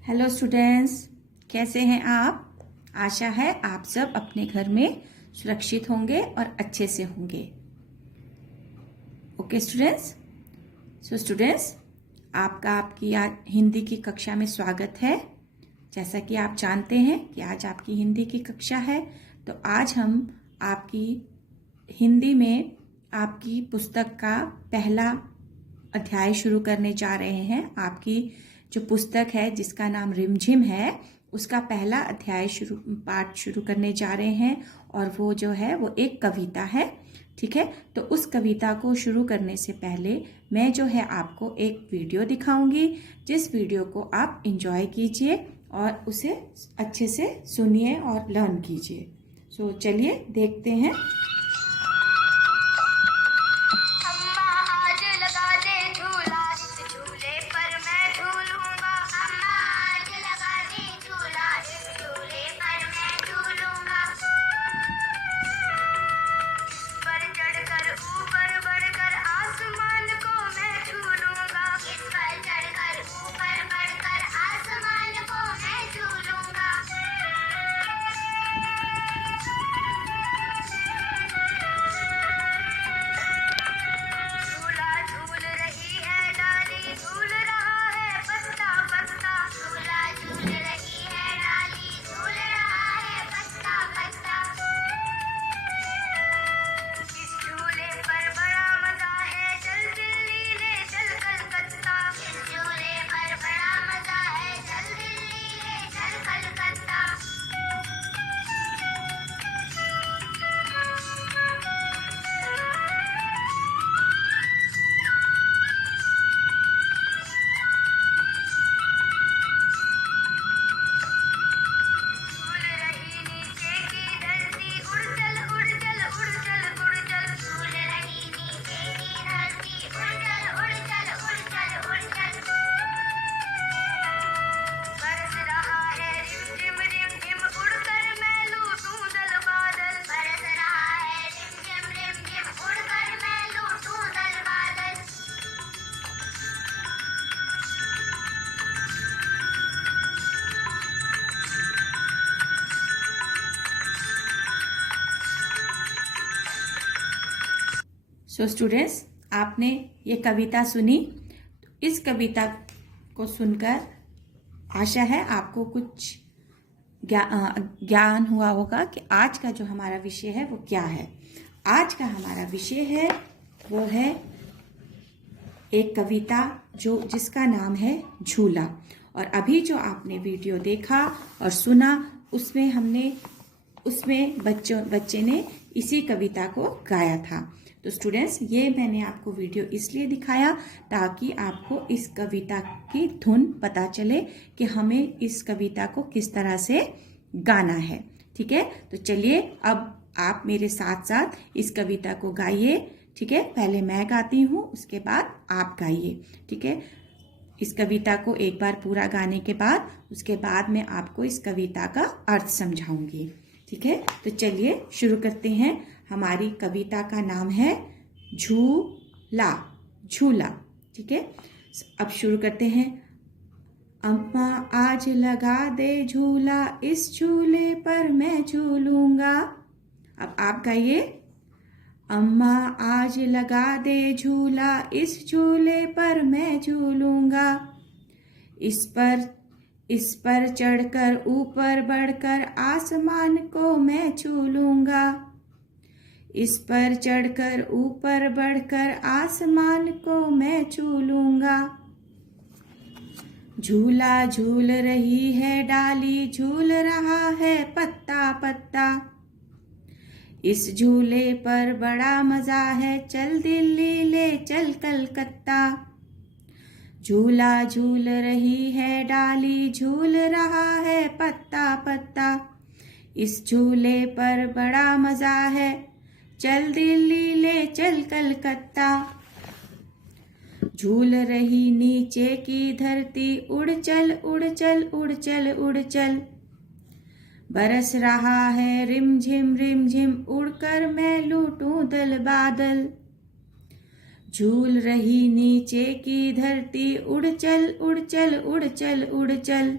Hello students, कैसे हैं आप। आशा है आप सब अपने घर में सुरक्षित होंगे और अच्छे से होंगे। ओके स्टूडेंट्स, स्टूडेंट्स आपका आपकी आज हिंदी की कक्षा में स्वागत है। जैसा कि आप जानते हैं कि आज आपकी हिंदी की कक्षा है, तो आज हम आपकी हिंदी में आपकी पुस्तक का पहला अध्याय शुरू करने जा रहे हैं। आपकी जो पुस्तक है जिसका नाम रिमझिम है, उसका पहला अध्याय पाठ शुरू करने जा रहे हैं और वो जो है वो एक कविता है। ठीक है, तो उस कविता को शुरू करने से पहले मैं जो है आपको एक वीडियो दिखाऊंगी, जिस वीडियो को आप एंजॉय कीजिए और उसे अच्छे से सुनिए और लर्न कीजिए। सो चलिए देखते हैं। सो स्टूडेंट्स, आपने ये कविता सुनी। इस कविता को सुनकर आशा है आपको कुछ ज्ञान हुआ होगा कि आज का जो हमारा विषय है वो क्या है। आज का हमारा विषय है वो है एक कविता जिसका नाम है झूला। और अभी जो आपने वीडियो देखा और सुना उसमें बच्चे ने इसी कविता को गाया था। तो स्टूडेंट्स, ये मैंने आपको वीडियो इसलिए दिखाया ताकि आपको इस कविता की धुन पता चले कि हमें इस कविता को किस तरह से गाना है। ठीक है, तो चलिए अब आप मेरे साथ साथ इस कविता को गाइए। ठीक है, पहले मैं गाती हूँ, उसके बाद आप गाइए। ठीक है, इस कविता को एक बार पूरा गाने के बाद उसके बाद मैं आपको इस कविता का अर्थ समझाऊंगी। ठीक है, तो चलिए शुरू करते हैं। हमारी कविता का नाम है झूला। झूला। ठीक है, अब शुरू करते हैं। अम्मा आज लगा दे झूला, इस झूले पर मैं झूलूंगा। अब आप गाइए। अम्मा आज लगा दे झूला, इस झूले पर मैं झूलूंगा। इस पर चढ़कर ऊपर बढ़कर आसमान को मैं छू लूंगा। इस पर चढ़कर ऊपर बढ़कर आसमान को मैं छू लूंगा। झूला झूल रही है डाली, झूल रहा है पत्ता पत्ता। इस झूले पर बड़ा मजा है, चल दिल्ली ले चल कलकत्ता। झूला झूल रही है डाली, झूल रहा है पत्ता पत्ता। इस झूले पर बड़ा मजा है, चल दिल्ली ले चल कलकत्ता। झूल रही नीचे की धरती, उड़ चल उड़ चल उड़ चल उड़ चल। बरस रहा है रिमझिम रिमझिम, उड़कर मैं लूटूं दल बादल। झूल रही नीचे की धरती, उड़ चल उड़ चल उड़ चल उड़ चल,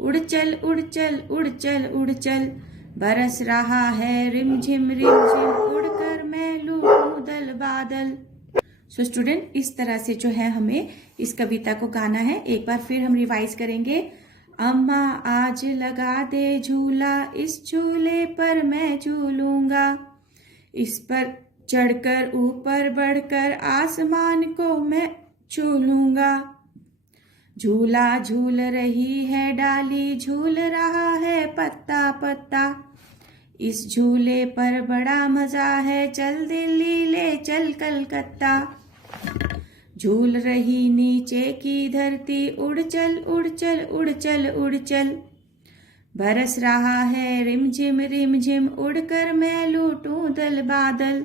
उड़ चल उड़ चल उड़ चल उड़ चल, बरस रहा है रिमझिम रिमझिम, उड़कर मैं लूटूं दल बादल। सो स्टूडेंट, इस तरह से जो है हमें इस कविता को गाना है। एक बार फिर हम रिवाइज करेंगे। अम्मा आज लगा दे झूला, इस झूले पर मैं झूलूंगा, इस पर चढ़कर ऊपर बढ़कर आसमान को मैं छू लूंगा। झूला झूल रही है डाली, झूल रहा है पत्ता पत्ता, इस झूले पर बड़ा मजा है, चल दिल्ली ले चल कलकत्ता। झूल रही नीचे की धरती, उड़ चल उड़ चल उड़ चल उड़ चल, बरस रहा है रिमझिम रिमझिम, उड़कर मैं लूटूं दल बादल।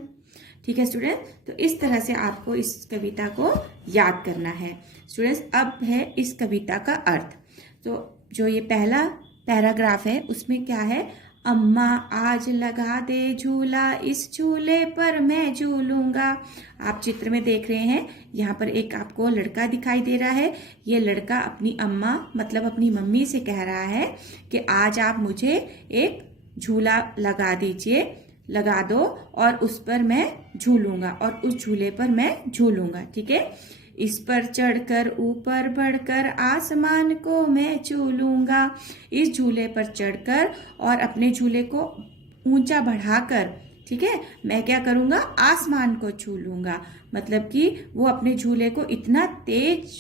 ठीक है स्टूडेंट, तो इस तरह से आपको इस कविता को याद करना है। स्टूडेंट्स, अब है इस कविता का अर्थ। तो जो ये पहला पैराग्राफ है उसमें क्या है, अम्मा आज लगा दे झूला, इस झूले पर मैं झूलूंगा। आप चित्र में देख रहे हैं, यहाँ पर एक आपको लड़का दिखाई दे रहा है। ये लड़का अपनी अम्मा मतलब अपनी मम्मी से कह रहा है कि आज आप मुझे एक झूला लगा दीजिए, लगा दो और उस पर मैं झूलूंगा और उस झूले पर मैं झूलूंगा। ठीक है, इस पर चढ़कर ऊपर बढ़कर आसमान को मैं छू लूंगा। इस झूले पर चढ़कर और अपने झूले को ऊंचा बढ़ाकर, ठीक है, मैं क्या करूंगा, आसमान को छू लूंगा। मतलब कि वो अपने झूले को इतना तेज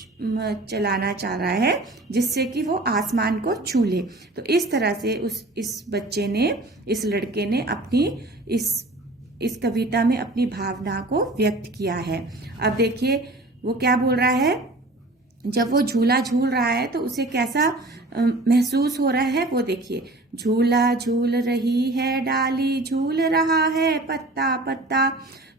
चलाना चाह रहा है जिससे कि वो आसमान को छू ले। तो इस तरह से इस बच्चे ने, इस लड़के ने अपनी इस कविता में अपनी भावना को व्यक्त किया है। अब देखिए वो क्या बोल रहा है, जब वो झूला झूल रहा है तो उसे कैसा महसूस हो रहा है वो देखिए। झूला झूल रही है डाली, झूल रहा है पत्ता पत्ता।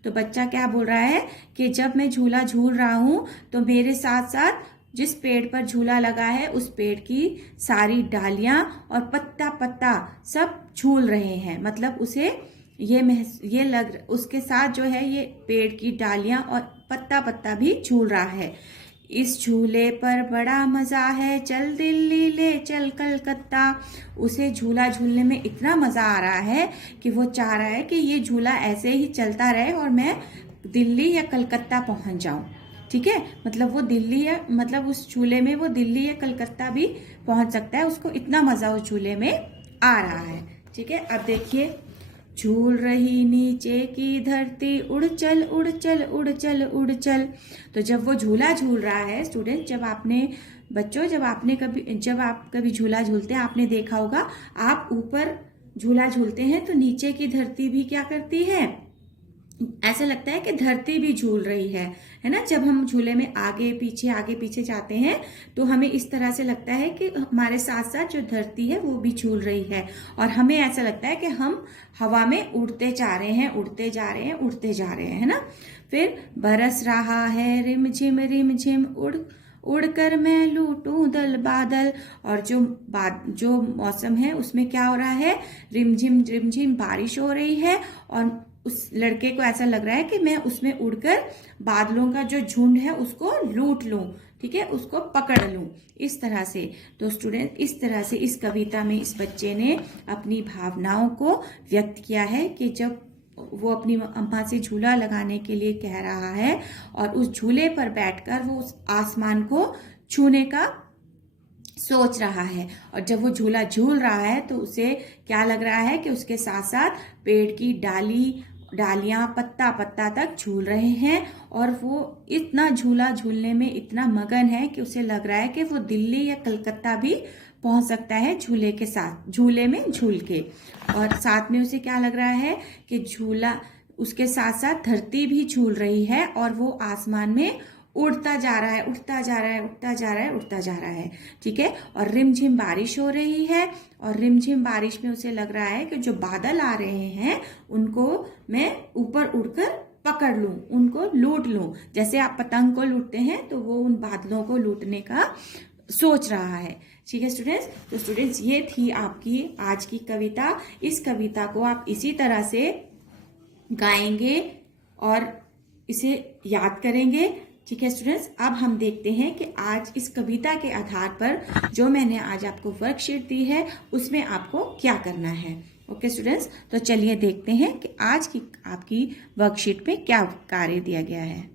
तो बच्चा क्या बोल रहा है कि जब मैं झूला झूल रहा हूँ तो मेरे साथ साथ जिस पेड़ पर झूला लगा है उस पेड़ की सारी डालियां और पत्ता पत्ता सब झूल रहे हैं। मतलब उसे ये लग, उसके साथ जो है ये पेड़ की डालियां और पत्ता पत्ता भी झूल रहा है। इस झूले पर बड़ा मजा है, चल दिल्ली ले चल कलकत्ता। उसे झूला झूलने में इतना मजा आ रहा है कि वो चाह रहा है कि ये झूला ऐसे ही चलता रहे और मैं दिल्ली या कलकत्ता पहुंच जाऊं। ठीक है, मतलब वो दिल्ली या मतलब उस झूले में वो दिल्ली या कलकत्ता भी पहुंच सकता है, उसको इतना मजा उस झूले में आ रहा है। ठीक है, अब देखिए, झूल रही नीचे की धरती, उड़ चल उड़ चल उड़ चल उड़ चल। तो जब वो झूला झूल रहा है स्टूडेंट, जब आप कभी झूला झूलते हैं आपने देखा होगा, आप ऊपर झूला झूलते हैं तो नीचे की धरती भी क्या करती है, ऐसा लगता है कि धरती भी झूल रही है ना। जब हम झूले में आगे पीछे जाते हैं तो हमें इस तरह से लगता है कि हमारे साथ साथ जो धरती है वो भी झूल रही है और हमें ऐसा लगता है कि हम हवा में उड़ते जा रहे हैं, उड़ते जा रहे हैं, उड़ते जा रहे हैं, है ना। फिर बरस रहा है रिमझिम रिमझिम, उड़कर मैं लूटूं दल बादल। और जो मौसम है उसमें क्या हो रहा है, रिमझिम रिमझिम बारिश हो रही है और उस लड़के को ऐसा लग रहा है कि मैं उसमें उड़कर बादलों का जो झुंड है उसको लूट लूं, ठीक है, उसको पकड़ लूं, इस तरह से। तो स्टूडेंट, इस तरह से इस कविता में इस बच्चे ने अपनी भावनाओं को व्यक्त किया है कि जब वो अपनी अम्मा से झूला लगाने के लिए कह रहा है और उस झूले पर बैठकर वो उस आसमान को छूने का सोच रहा है और जब वो झूला झूल रहा है तो उसे क्या लग रहा है कि उसके साथ साथ पेड़ की डालियां पत्ता पत्ता तक झूल रहे हैं और वो इतना झूला झूलने में इतना मगन है कि उसे लग रहा है कि वो दिल्ली या कलकत्ता भी पहुंच सकता है झूले के साथ, झूले में झूल के। और साथ में उसे क्या लग रहा है कि झूला उसके साथ साथ धरती भी झूल रही है और वो आसमान में उड़ता जा रहा है, उड़ता जा रहा है, उड़ता जा रहा है, उड़ता जा रहा है। ठीक है, और रिमझिम बारिश हो रही है और रिमझिम बारिश में उसे लग रहा है कि जो बादल आ रहे हैं उनको मैं ऊपर उड़कर पकड़ लूं, उनको लूट लूं। जैसे आप पतंग को लूटते हैं तो वो उन बादलों को लूटने का सोच रहा है। ठीक है स्टूडेंट्स, तो स्टूडेंट्स ये थी आपकी आज की कविता। इस कविता को आप इसी तरह से गाएंगे और इसे याद करेंगे। ठीक है स्टूडेंट्स, अब हम देखते हैं कि आज इस कविता के आधार पर जो मैंने आज आपको वर्कशीट दी है उसमें आपको क्या करना है। ओके स्टूडेंट्स, तो चलिए देखते हैं कि आज की आपकी वर्कशीट पे क्या कार्य दिया गया है।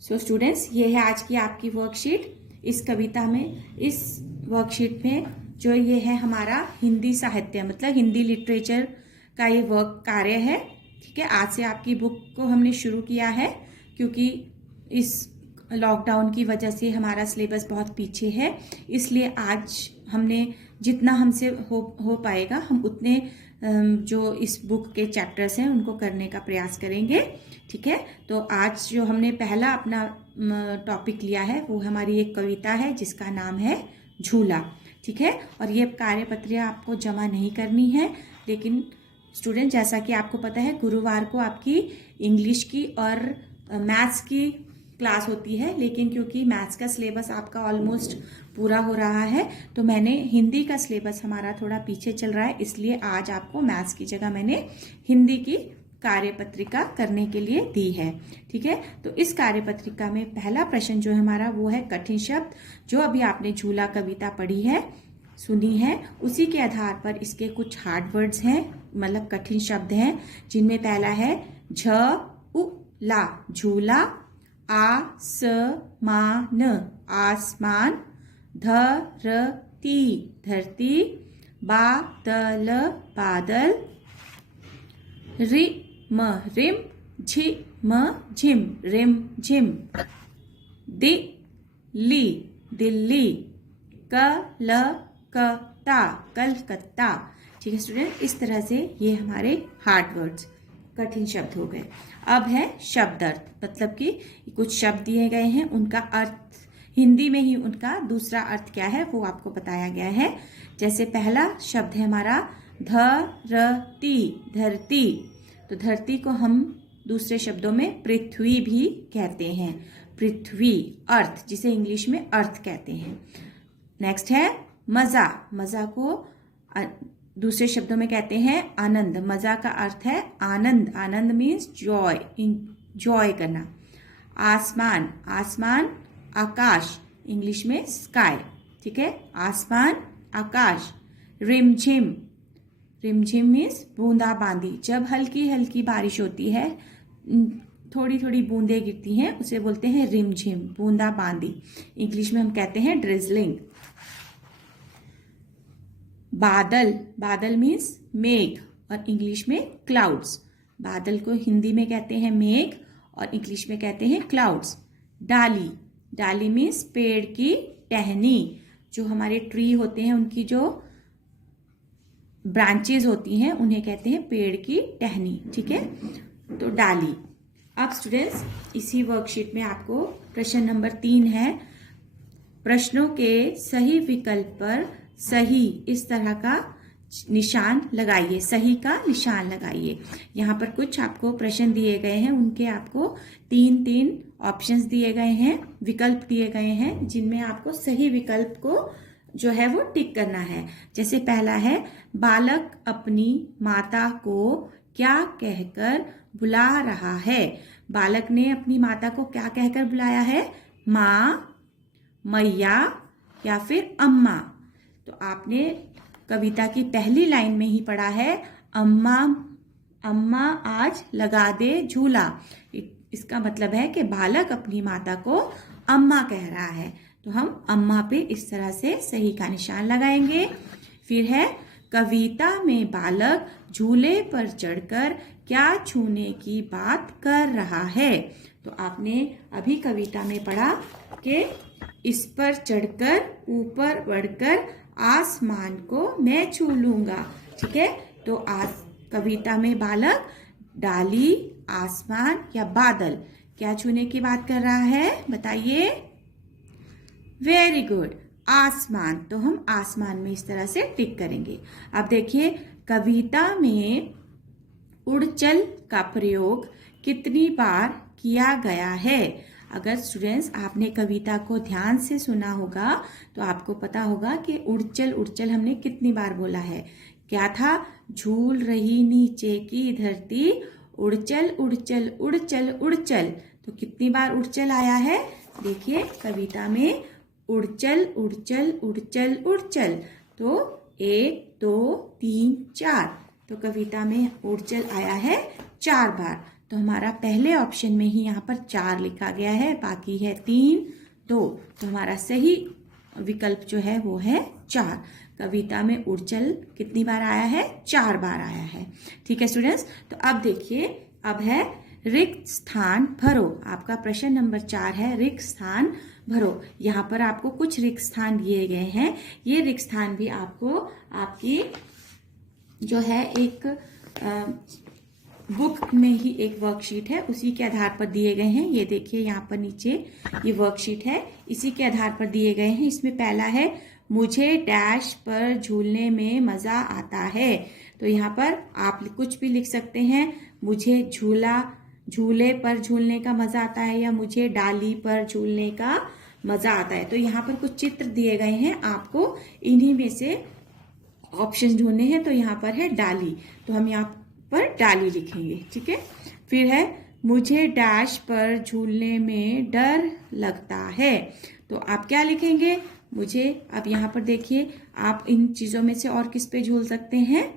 सो स्टूडेंट्स, ये है आज की आपकी वर्कशीट। इस कविता में, इस वर्कशीट में जो ये है हमारा हिंदी साहित्य मतलब हिंदी लिटरेचर का ये वर्क कार्य है। ठीक है, आज से आपकी बुक को हमने शुरू किया है क्योंकि इस लॉकडाउन की वजह से हमारा सिलेबस बहुत पीछे है, इसलिए आज हमने जितना हमसे हो पाएगा हम उतने जो इस बुक के चैप्टर्स हैं उनको करने का प्रयास करेंगे। ठीक है, तो आज जो हमने पहला अपना टॉपिक लिया है वो हमारी एक कविता है जिसका नाम है झूला। ठीक है, और ये कार्यपत्रियाँ आपको जमा नहीं करनी है, लेकिन स्टूडेंट जैसा कि आपको पता है गुरुवार को आपकी इंग्लिश की और मैथ्स की क्लास होती है, लेकिन क्योंकि मैथ्स का सिलेबस आपका ऑलमोस्ट पूरा हो रहा है तो मैंने हिंदी का सिलेबस हमारा थोड़ा पीछे चल रहा है, इसलिए आज आपको मैथ्स की जगह मैंने हिंदी की कार्यपत्रिका करने के लिए दी है। ठीक है, तो इस कार्यपत्रिका में पहला प्रश्न जो है हमारा वो है कठिन शब्द। जो अभी आपने झूला कविता पढ़ी है, सुनी है, उसी के आधार पर इसके कुछ हार्ड वर्ड्स हैं, मतलब कठिन शब्द हैं, जिनमें पहला है झूला, झूला, आसमान, आसमान, धरती, धरती, बादल, बादल, रिम, रिम, झिम, झिम, रिम, झिम, दिल्ली, दिल्ली, कलकत्ता, कलकत्ता। ठीक है स्टूडेंट, इस तरह से ये हमारे हार्ड वर्ड्स कठिन शब्द हो गए। अब है शब्द अर्थ, मतलब कि कुछ शब्द दिए गए हैं, उनका अर्थ हिंदी में ही उनका दूसरा अर्थ क्या है वो आपको बताया गया है। जैसे पहला शब्द है हमारा धरती, धरती, तो धरती को हम दूसरे शब्दों में पृथ्वी भी कहते हैं, पृथ्वी, अर्थ, जिसे इंग्लिश में अर्थ कहते हैं। नेक्स्ट है मजा, मजा को दूसरे शब्दों में कहते हैं आनंद, मजा का अर्थ है आनंद, आनंद मीन्स जॉय, इंजॉय करना। आसमान, आसमान, आकाश, इंग्लिश में स्काई। ठीक है, आसमान, आकाश। रिमझिम, रिमझिम मीन्स बूंदाबांदी, जब हल्की हल्की बारिश होती है, थोड़ी थोड़ी बूंदें गिरती हैं, उसे बोलते हैं रिमझिम, बूंदाबांदी, इंग्लिश में हम कहते हैं ड्रिजलिंग। बादल, बादल मीन्स मेघ और इंग्लिश में क्लाउड्स, बादल को हिंदी में कहते हैं मेघ और इंग्लिश में कहते हैं क्लाउड्स। डाली, डाली मीन्स पेड़ की टहनी, जो हमारे ट्री होते हैं उनकी जो ब्रांचेस होती हैं उन्हें कहते हैं पेड़ की टहनी। ठीक है, तो डाली। अब स्टूडेंट्स, इसी वर्कशीट में आपको प्रश्न नंबर 3 है, प्रश्नों के सही विकल्प पर सही इस तरह का निशान लगाइए, सही का निशान लगाइए। यहाँ पर कुछ आपको प्रश्न दिए गए हैं, उनके आपको 3 ऑप्शंस दिए गए हैं, विकल्प दिए गए हैं, जिनमें आपको सही विकल्प को जो है वो टिक करना है। जैसे पहला है, बालक अपनी माता को क्या कहकर बुला रहा है। बालक ने अपनी माता को क्या कहकर बुलाया है, माँ, मैया या फिर अम्मा। तो आपने कविता की पहली लाइन में ही पढ़ा है, अम्मा, अम्मा आज लगा दे झूला। इसका मतलब है कि बालक अपनी माता को अम्मा कह रहा है, तो हम अम्मा पे इस तरह से सही का निशान लगाएंगे। फिर है, कविता में बालक झूले पर चढ़कर क्या छूने की बात कर रहा है। तो आपने अभी कविता में पढ़ा कि इस पर चढ़कर ऊपर बढ़कर आसमान को मैं छू लूंगा। ठीक है, तो आज कविता में बालक डाली, आसमान या बादल क्या छूने की बात कर रहा है, बताइए। वेरी गुड, आसमान। तो हम आसमान में इस तरह से टिक करेंगे। अब देखिए, कविता में उड़चल का प्रयोग कितनी बार किया गया है। अगर स्टूडेंट्स आपने कविता को ध्यान से सुना होगा तो आपको पता होगा कि उड़चल उड़चल हमने कितनी बार बोला है। क्या था, झूल रही नीचे की धरती, उड़चल उड़चल उड़चल उड़चल। तो कितनी बार उड़चल आया है? देखिए कविता में उड़चल उड़चल उड़चल उड़चल, तो 1 2 3 4, तो कविता में उड़चल आया है 4 बार। तो हमारा पहले ऑप्शन में ही यहाँ पर 4 लिखा गया है, बाकी है 3 2, तो हमारा सही विकल्प जो है वो है 4। कविता में उड़चल कितनी बार आया है? 4 बार आया है। ठीक है स्टूडेंट्स, तो अब देखिए, अब है रिक्त स्थान भरो। आपका प्रश्न नंबर 4 है रिक्त स्थान भरो। यहाँ पर आपको कुछ रिक्त स्थान दिए गए हैं। ये रिक्त स्थान भी आपको आपकी जो है एक बुक में ही एक वर्कशीट है, उसी के आधार पर दिए गए हैं। ये देखिए यहाँ पर नीचे ये वर्कशीट है, इसी के आधार पर दिए गए हैं। इसमें पहला है मुझे डैश पर झूलने में मजा आता है। तो यहाँ पर आप कुछ भी लिख सकते हैं, मुझे झूले पर झूलने का मजा आता है, या मुझे डाली पर झूलने का मजा आता है। तो यहाँ पर कुछ चित्र दिए गए हैं, आपको इन्हीं में से ऑप्शन ढूंढने हैं। तो यहाँ पर है डाली, तो हम यहाँ पर डाली लिखेंगे। ठीक है, फिर है मुझे डैश पर झूलने में डर लगता है। तो आप क्या लिखेंगे? मुझे, अब यहाँ पर देखिए, आप इन चीजों में से और किस पे झूल सकते हैं?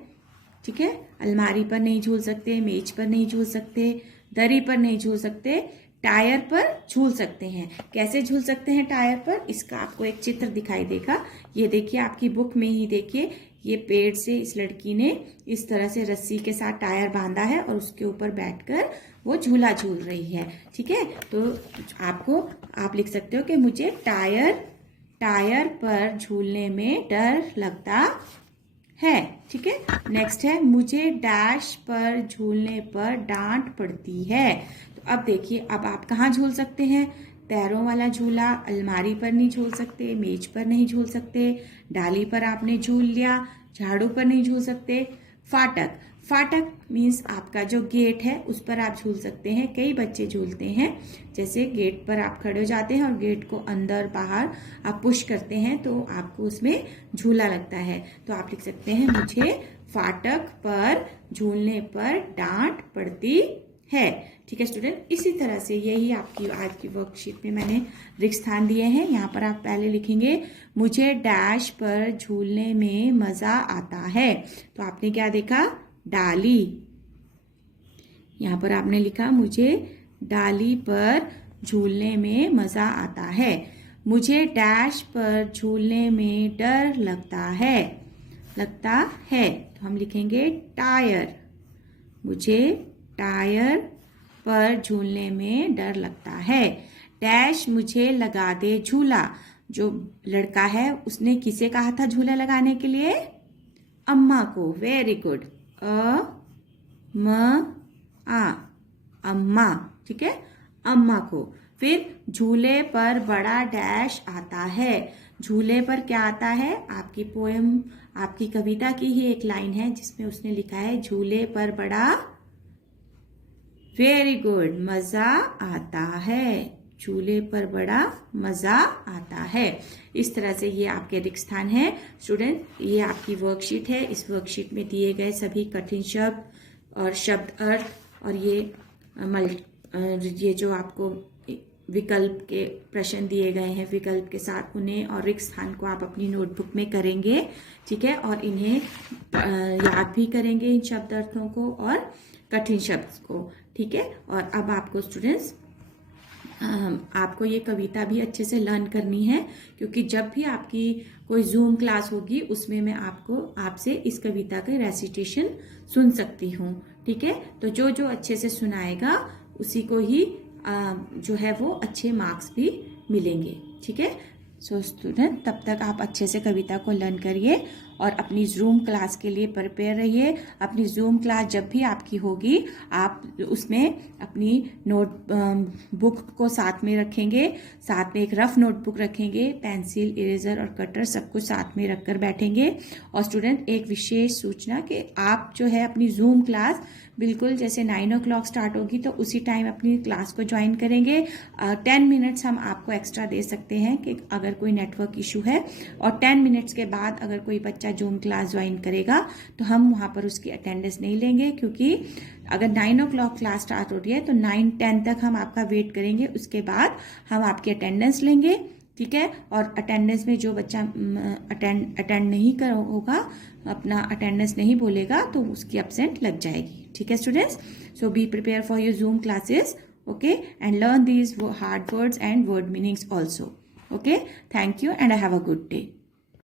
ठीक है, अलमारी पर नहीं झूल सकते, मेज पर नहीं झूल सकते, दरी पर नहीं झूल सकते, टायर पर झूल सकते हैं। कैसे झूल सकते हैं टायर पर? इसका आपको एक चित्र दिखाई देगा। ये देखिए आपकी बुक में ही देखिए, ये पेड़ से इस लड़की ने इस तरह से रस्सी के साथ टायर बांधा है और उसके ऊपर बैठकर वो झूला झूल रही है। ठीक है, तो आप लिख सकते हो कि मुझे टायर पर झूलने में डर लगता है। ठीक है, नेक्स्ट है मुझे डैश पर झूलने पर डांट पड़ती है। तो अब देखिए, अब आप कहाँ झूल सकते हैं? पैरों वाला झूला, अलमारी पर नहीं झूल सकते, मेज पर नहीं झूल सकते, डाली पर आपने झूल लिया, झाड़ू पर नहीं झूल सकते। फाटक मीन्स आपका जो गेट है उस पर आप झूल सकते हैं। कई बच्चे झूलते हैं, जैसे गेट पर आप खड़े हो जाते हैं और गेट को अंदर बाहर आप पुश करते हैं तो आपको उसमें झूला लगता है। तो आप लिख सकते हैं मुझे फाटक पर झूलने पर डांट पड़ती है। ठीक है स्टूडेंट, इसी तरह से यही आपकी आज की वर्कशीट में मैंने रिक्त स्थान दिए हैं। यहाँ पर आप पहले लिखेंगे मुझे डैश पर झूलने में मजा आता है। तो आपने क्या देखा? डाली। यहाँ पर आपने लिखा मुझे डाली पर झूलने में मजा आता है। मुझे डैश पर झूलने में डर लगता है। तो हम लिखेंगे टायर। मुझे टायर पर झूलने में डर लगता है। डैश मुझे लगा दे झूला। जो लड़का है उसने किसे कहा था झूला लगाने के लिए? अम्मा को। वेरी गुड, अम्मा। ठीक है, अम्मा को। फिर झूले पर बड़ा डैश आता है। झूले पर क्या आता है? आपकी पोएम, आपकी कविता की ही एक लाइन है जिसमें उसने लिखा है झूले पर बड़ा, वेरी गुड, मजा आता है। झूले पर बड़ा मजा आता है। इस तरह से ये आपके रिक्त स्थान है। स्टूडेंट, ये आपकी वर्कशीट है। इस वर्कशीट में दिए गए सभी कठिन शब्द और शब्द अर्थ और ये जो आपको विकल्प के प्रश्न दिए गए हैं, विकल्प के साथ उन्हें और रिक्त स्थान को आप अपनी नोटबुक में करेंगे। ठीक है, और इन्हें याद भी करेंगे, इन शब्द अर्थों को और कठिन शब्द को। ठीक है, और अब आपको स्टूडेंट्स आपको ये कविता भी अच्छे से लर्न करनी है, क्योंकि जब भी आपकी कोई जूम क्लास होगी उसमें मैं आपसे इस कविता के रेसिटेशन सुन सकती हूँ। ठीक है, तो जो अच्छे से सुनाएगा उसी को ही जो है वो अच्छे मार्क्स भी मिलेंगे। ठीक है, सो स्टूडेंट, तब तक आप अच्छे से कविता को लर्न करिए और अपनी जूम क्लास के लिए प्रिपेयर रहिए। अपनी जूम क्लास जब भी आपकी होगी आप उसमें अपनी बुक को साथ में रखेंगे, साथ में एक रफ नोटबुक रखेंगे, पेंसिल, इरेजर और कटर सब कुछ साथ में रखकर बैठेंगे। और स्टूडेंट, एक विशेष सूचना कि आप जो है अपनी जूम क्लास बिल्कुल जैसे 9 o'clock स्टार्ट होगी तो उसी टाइम अपनी क्लास को ज्वाइन करेंगे। 10 मिनट्स हम आपको एक्स्ट्रा दे सकते हैं कि अगर कोई नेटवर्क इशू है, और 10 मिनट्स के बाद अगर कोई बच्चा जूम क्लास ज्वाइन करेगा तो हम वहाँ पर उसकी अटेंडेंस नहीं लेंगे, क्योंकि अगर 9 o'clock क्लास स्टार्ट हो रही है तो 9-10 तक हम आपका वेट करेंगे, उसके बाद हम आपकी अटेंडेंस लेंगे, ठीक है। और अटेंडेंस में जो बच्चा अटेंड नहीं कर होगा, अपना अटेंडेंस नहीं बोलेगा, तो उसकी एब्सेंट लग जाएगी, ठीक है students. So be prepare for your zoom classes, okay, and learn these hard words and word meanings also, okay. Thank you and have a good day.